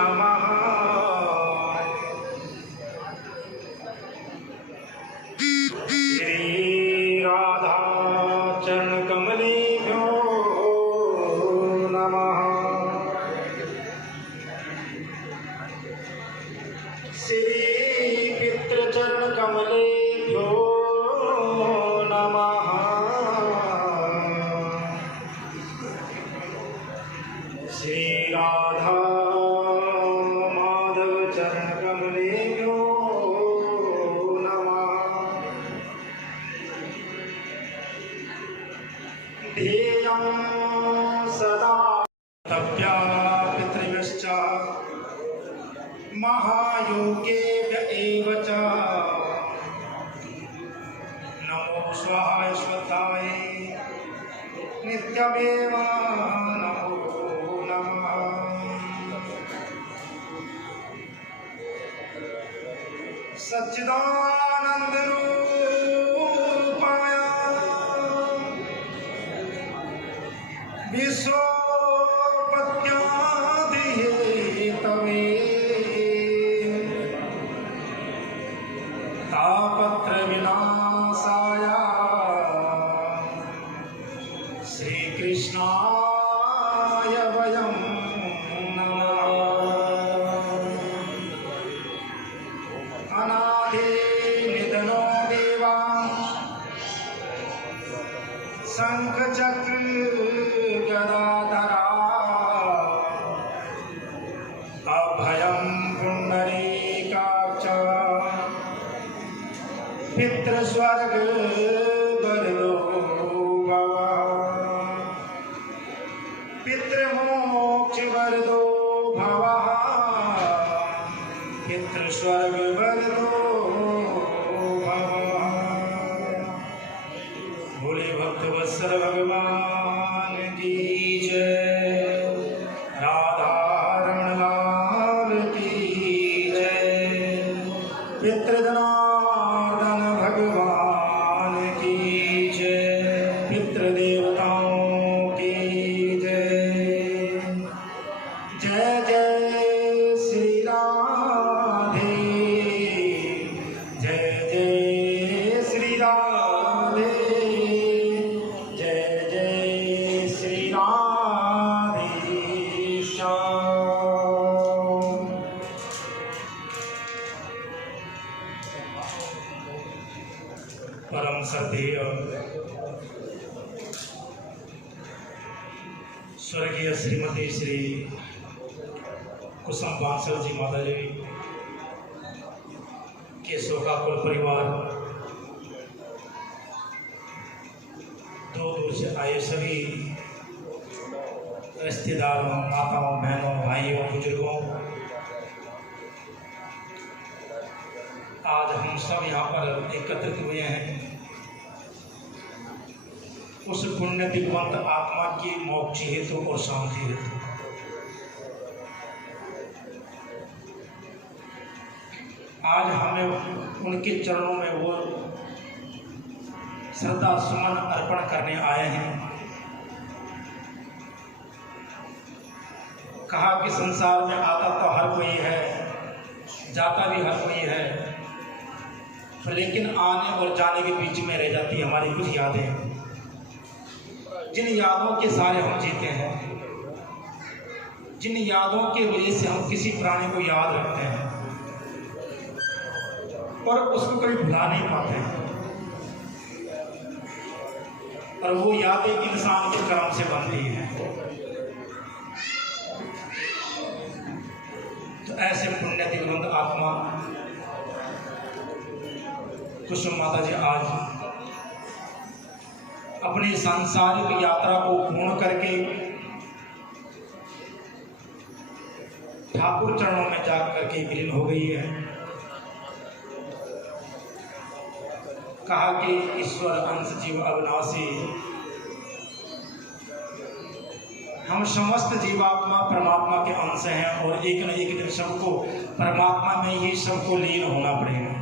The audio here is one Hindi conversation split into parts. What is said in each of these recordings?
नमः। श्री राधा चरण कमलेभ्यो नमः। श्री पितृचरण कमलेभ्यो नमः। श्री राधा माधव चरण कमलेभ्यो नमः। ध्येयं सदा तप्या पितृभ्यश्च महायोगेभ्य एव च नमो स्वाहाय स्वताय नित्यमेव नमो नमः। सच्चिदानंद रूपाय विश्वोपत्यादिहेतवे तापत्र विनाशाय श्रीकृष्णाय वयं नमः। अनादि निधनो देवा शंख चक्र गदाधरा अभयं पुंडरीकाक्ष पितृस्वर्ग वरदो भव। पितृमोक्ष वरदो भवः पितृस्वर्ग वरदो भवः। भोले भक्त वत्सल भगवान की जय। राधा रमण लाल की जय। पितृजनार्दन भगवान की जय। पितृदेवताओं की जय। जय जय श्री राधे। जय जय श्री राधे। जय जय श्री राधे श्याम। परम श्रद्धेय स्वर्गीय श्रीमती श्री कुसुम बांसल जी माता जी के शोका कुल परिवार, दूर दूर से आए सभी रिश्तेदारों, माताओं, बहनों, भाइयों, बुजुर्गों, आज हम सब यहाँ पर एकत्रित हुए हैं उस पुण्य दिग्वंत आत्मा की मोक्ष हेतु और शांति हेतु। आज हमें उनके चरणों में वो श्रद्धा सुमन अर्पण करने आए हैं। कहा कि संसार में आता तो हर कोई है, जाता भी हर कोई है, लेकिन आने और जाने के बीच में रह जाती हमारी कुछ यादें, जिन यादों के सारे हम जीते हैं, जिन यादों के वजह से हम किसी प्राणी को याद रखते हैं और उसको कभी भुला नहीं पाते हैं, और वो यादें इंसान के कर्म से बनती हैं। तो ऐसे पुण्य दिवंत आत्मा कुसुम माता जी आज अपनी सांसारिक यात्रा को पूर्ण करके ठाकुर चरणों में जा करके विलीन हो गई है। कहा कि ईश्वर अंश जीव अविनाशी, हम समस्त जीवात्मा परमात्मा के अंश हैं और एक न एक दिन सबको परमात्मा में ही सबको लीन होना पड़ेगा।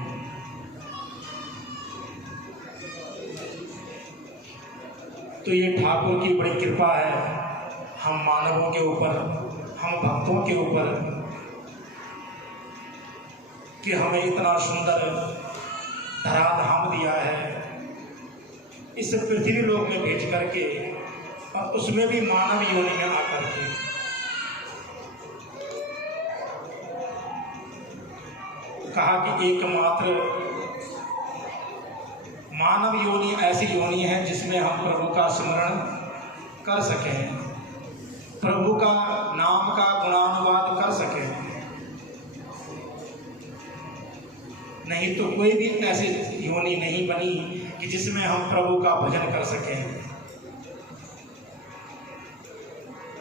तो ये ठाकुर की बड़ी कृपा है हम मानवों के ऊपर, हम भक्तों के ऊपर, कि हमें इतना सुंदर धराधाम दिया है, इस पृथ्वी लोक में भेज करके, और उसमें भी मानव योनि में आकर के। कहा कि एकमात्र मानव योनि ऐसी योनि है जिसमें हम प्रभु का स्मरण कर सकें, प्रभु का नाम का गुणानुवाद कर सकें। नहीं तो कोई भी ऐसी योनि नहीं बनी कि जिसमें हम प्रभु का भजन कर सकें।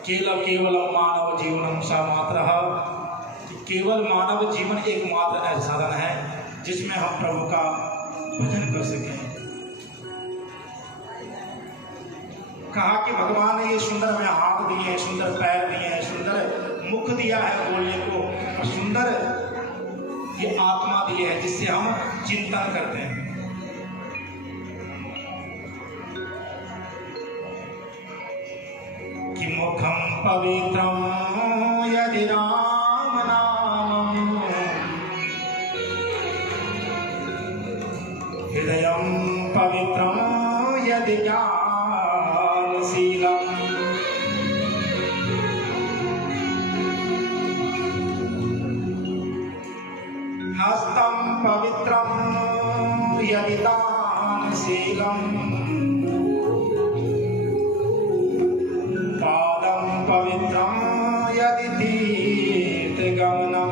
केवल मानव जीवनम सा मात्रः, केवल मानव जीवन एकमात्र ऐसा साधन है जिसमें हम प्रभु का भजन कर सकें। कहा कि भगवान ने ये सुंदर हमें हाथ दिए हैं, सुंदर पैर दिए हैं, सुंदर मुख दिया है बोलने को, और सुंदर ये आत्मा दी है जिससे हम चिंतन करते हैं। कि मुखम पवित्रम यदि राम नामम, हृदयम पवित्रम यदि ज्ञानशीलम, हस्तम पवित्रम यदि दानशीलम, पादम पवित्रम यदि तीर्थगमनम।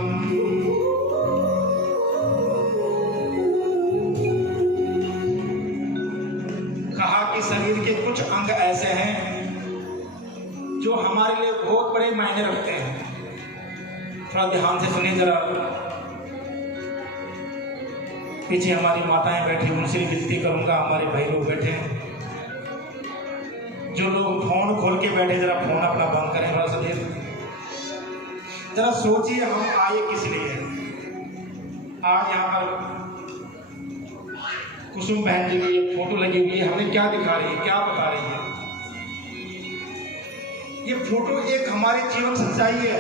कहा कि शरीर के कुछ अंग ऐसे हैं जो हमारे लिए बहुत बड़े मायने रखते हैं। थोड़ा ध्यान से सुनिए जरा। पीछे हमारी माताएं बैठी, उनसे भी विनती करूंगा, हमारे भाई लोग बैठे हैं, जो लोग फोन खोल के बैठे, जरा फोन अपना बंद करें थोड़ा सा देर। जरा सोचिए हम आए किस लिए। आज यहाँ पर कुसुम बहन जी की फोटो लगी हुई है, हमें क्या दिखा रही है, क्या बता रही है? ये फोटो एक हमारे जीवन सच्चाई है।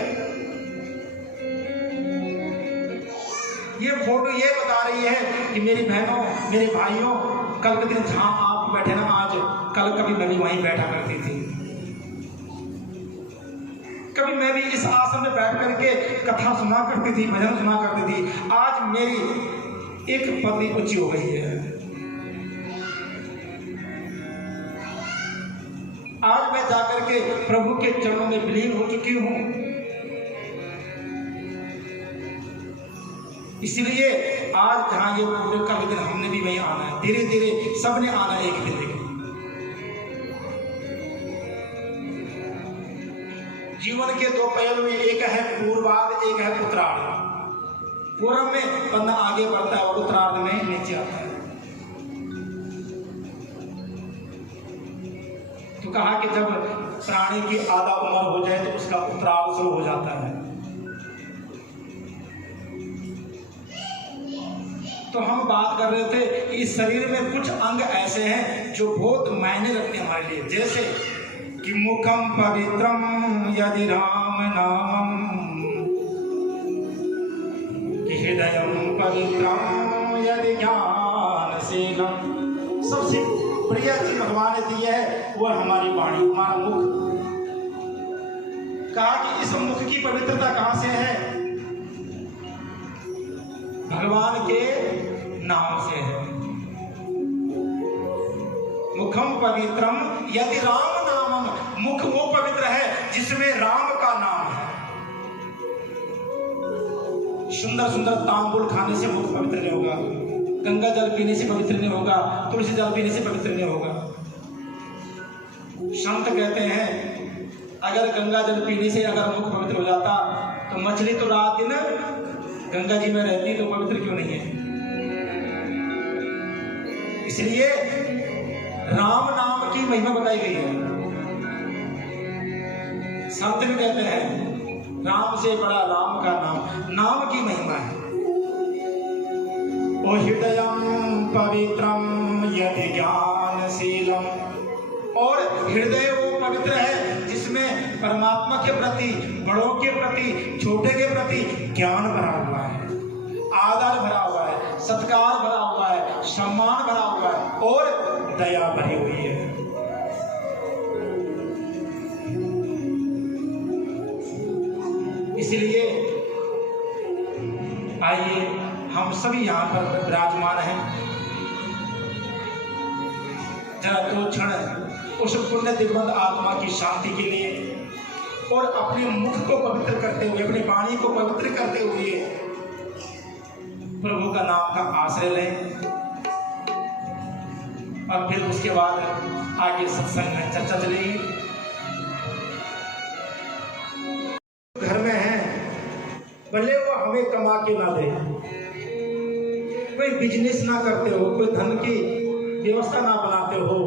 ये फोटो ये बता रही है कि मेरी बहनों, मेरे भाइयों, कल के दिन जहां आप बैठे ना, आज कल कभी मैं भी वहीं बैठा करती थी, कभी मैं भी इस आश्रम में बैठ करके कथा सुना करती थी, भजन सुना करती थी। आज मेरी एक पदवी ऊंची हो गई है। आज मैं जाकर के प्रभु के चरणों में विलीन हो चुकी हूं। इसलिए आज जहां ये पूरे का दिन हमने भी वहीं आना है, धीरे धीरे सबने आना है एक दिन। जीवन के दो पहलू में, एक है पूर्वार्ध, एक है उत्तरार्ध। पूर्व में बंदा आगे बढ़ता है और उत्तरार्ध में नीचे आता है। तो कहा कि जब प्राणी की आधा उम्र हो जाए तो उसका उत्तरार्ध शुरू हो जाता है। तो हम बात कर रहे थे कि इस शरीर में कुछ अंग ऐसे हैं जो बहुत मायने रखते हैं हमारे लिए। जैसे कि मुखम पवित्रम यदि राम नामम, कि हृदयम पवित्रम यदि ज्ञानशीलम। सबसे प्रिय चीज भगवान ने दी है वो हमारी वाणी, हमारा मुख। कहा कि इस मुख की पवित्रता कहां से है? भगवान के नाम से है। मुखम पवित्रम यदि राम नामम, मुख वो पवित्र है जिसमें राम का नाम है। सुंदर सुंदर तांबुल खाने से मुख पवित्र नहीं होगा, गंगा जल पीने से पवित्र नहीं होगा, तुलसी जल पीने से पवित्र नहीं होगा। संत कहते हैं अगर गंगा जल पीने से अगर मुख पवित्र हो जाता तो मछली तो रात दिन गंगा जी में रहती तो पवित्र क्यों नहीं है? इसलिए राम नाम की महिमा बताई गई है। संत भी कहते हैं राम से बड़ा राम का नाम, नाम की महिमा है। ओ हृदयम पवित्रम यदि ज्ञानशीलम, और हृदय वो पवित्र है जिसमें परमात्मा के प्रति, बड़ों के प्रति, छोटे के प्रति ज्ञान भरा हुआ है। आदर भरा हुआ है, सत्कार भरा हुआ है, सम्मान भरा हुआ है और दया भरी हुई है। इसलिए आइए हम सभी यहाँ पर विराजमान हैं, जरा 2 क्षण उस पुण्य दिवंत आत्मा की शांति के लिए और अपने मुख को पवित्र करते हुए, अपनी वाणी को पवित्र करते हुए प्रभु का नाम का आश्रय लें और फिर उसके बाद आगे सत्संग में चर्चा चलेगी। घर में है, भले वो हमें कमा के ना दे, कोई बिजनेस ना करते हो, कोई धन की व्यवस्था ना बनाते हो,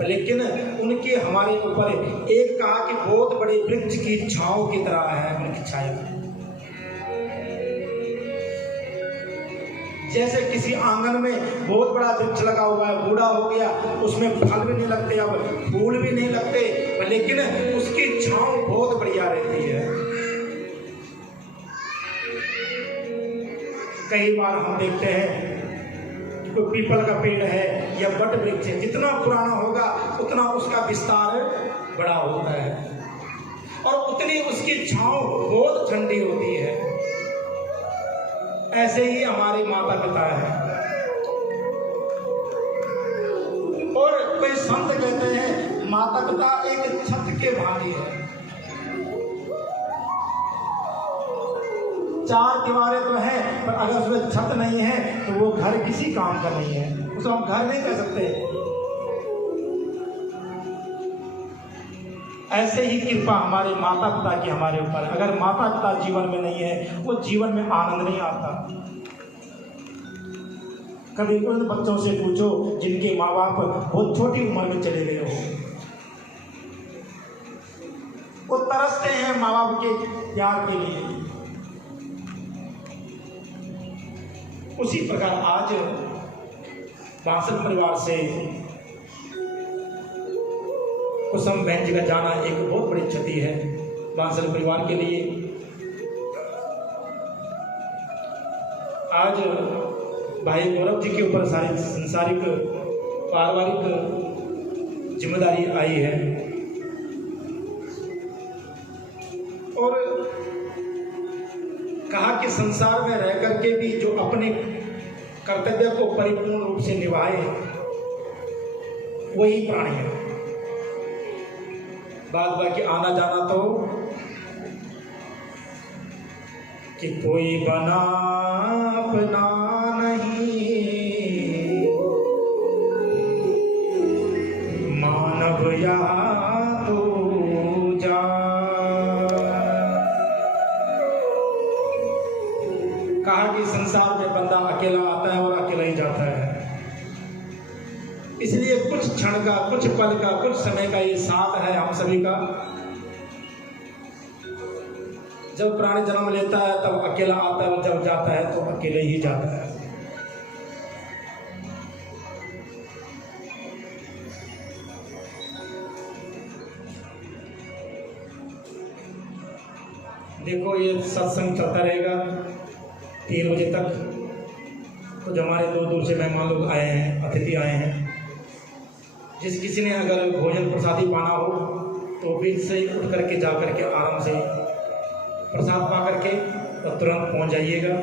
लेकिन उनकी हमारे ऊपर एक कहा कि बहुत बड़े वृक्ष की छांव की तरह है उनकी छाया। जैसे किसी आंगन में बहुत बड़ा वृक्ष लगा हुआ है, बूढ़ा हो गया, उसमें फल भी नहीं लगते, अब फूल भी नहीं लगते, लेकिन उसकी छांव बहुत बढ़िया रहती है। कई बार हम देखते हैं कोई पीपल का पेड़ है या वट वृक्ष है, जितना पुराना होगा उतना उसका विस्तार बड़ा होता है और उतनी उसकी छांव बहुत ठंडी होती है। ऐसे ही हमारे माता पिता है। और कोई संत कहते हैं माता पिता एक छत के भांति है। 4 दीवारें तो हैं, पर अगर उसमें छत नहीं है तो वो घर किसी काम का नहीं है, उसको हम घर नहीं कह सकते। ऐसे ही कृपा हमारे माता पिता की हमारे ऊपर, अगर माता पिता जीवन में नहीं है वो जीवन में आनंद नहीं आता। कभी उन बच्चों से पूछो जिनके माँ बाप बहुत छोटी उम्र में चले गए हो, वो तरसते हैं माँ बाप के प्यार के लिए। उसी प्रकार आज बांसल परिवार से कुसुम बहन जी का जाना एक बहुत बड़ी क्षति है बांसल परिवार के लिए। आज भाई गौरव जी के ऊपर सारी संसारिक पारिवारिक जिम्मेदारी आई है और कहा कि संसार में रह करके भी जो अपने कर्तव्य को परिपूर्ण रूप से निभाए वही प्राणी है। बाद बाकी आना जाना तो कि कोई बना अपना नहीं, मानव या तो जा। कहा कि संसार में बंदा अकेला आता है और अकेला ही जाता है। इसलिए कुछ क्षण का, कुछ पल का, कुछ समय का ये साथ है हम सभी का। जब प्राणी जन्म लेता है तब अकेला आता है और जब जाता है तो अकेले ही जाता है। देखो ये सत्संग चलता रहेगा 3 बजे तक। तो जो हमारे दूर दूर से मेहमान लोग आए हैं, अतिथि आए हैं, जिस किसी ने अगर भोजन प्रसादी पाना हो तो बीच से उठ करके जा करके आराम से प्रसाद पा करके और तुरंत पहुंच जाइएगा।